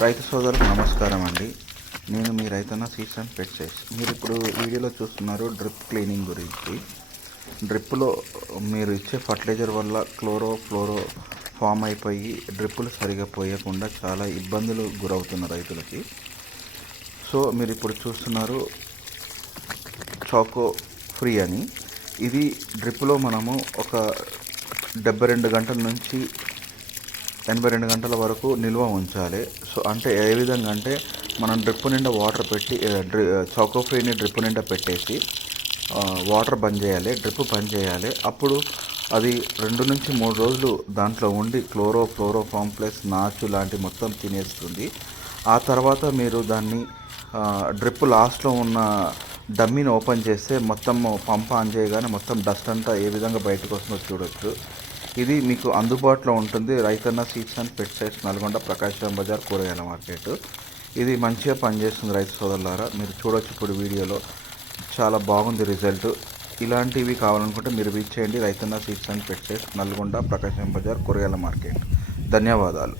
రైతు సోదరులకు నమస్కారం అండి. నేను మీ రైతన్న సీడ్స్ అండ్ పెస్టిసైడ్స్. మీరు ఇప్పుడు వీడియోలో చూస్తున్నారు డ్రిప్ క్లీనింగ్ గురించి. డ్రిప్లో మీరు ఇచ్చే ఫర్టిలైజర్ వల్ల ఫ్లోరో ఫామ్ అయిపోయి డ్రిప్పులు సరిగా పోయకుండా చాలా ఇబ్బందులు గురవుతున్న రైతులకి. సో మీరు ఇప్పుడు చూస్తున్నారు చాకో ఫ్రీ అని. ఇది డ్రిప్లో మనము ఒక 72 గంటల నుంచి 82 గంటల వరకు నిల్వ ఉంచాలి. సో అంటే ఏ విధంగా అంటే మనం డ్రిప్ నిండా వాటర్ పెట్టి చాకో ఫ్రీని డ్రిప్ నిండా పెట్టేసి వాటర్ బంద్ చేయాలి, డ్రిప్ బంద్ చేయాలి. అప్పుడు అది 2 నుంచి 3 రోజులు దాంట్లో ఉండి ఫ్లోరో కాంప్లెక్స్ నాచు లాంటి మొత్తం తినేస్తుంది. ఆ తర్వాత మీరు దాన్ని డ్రిప్ లాస్ట్లో ఉన్న డమ్మీని ఓపెన్ చేస్తే మొత్తం పంప్ ఆన్ చేయగానే మొత్తం డస్ట్ అంతా ఏ విధంగా బయటకు వస్తుందో చూడొచ్చు. ఇది మీకు అందుబాటులో ఉంటుంది. రైతన్న సీడ్స్ అండ్ పెస్టిసైడ్స్, నల్గొండ, ప్రకాశం బజార్, కూరగాయల మార్కెట్. ఇది మంచిగా పనిచేస్తుంది రైతు సోదరులారా. మీరు చూడొచ్చు ఇప్పుడు వీడియోలో, చాలా బాగుంది రిజల్ట్. ఇలాంటివి కావాలనుకుంటే మీరు రీచ్ చేయండి. రైతన్న సీడ్స్ అండ్ పెస్టిసైడ్స్, నల్గొండ, ప్రకాశం బజార్, కూరగాయల మార్కెట్. ధన్యవాదాలు.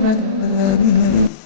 Thank you.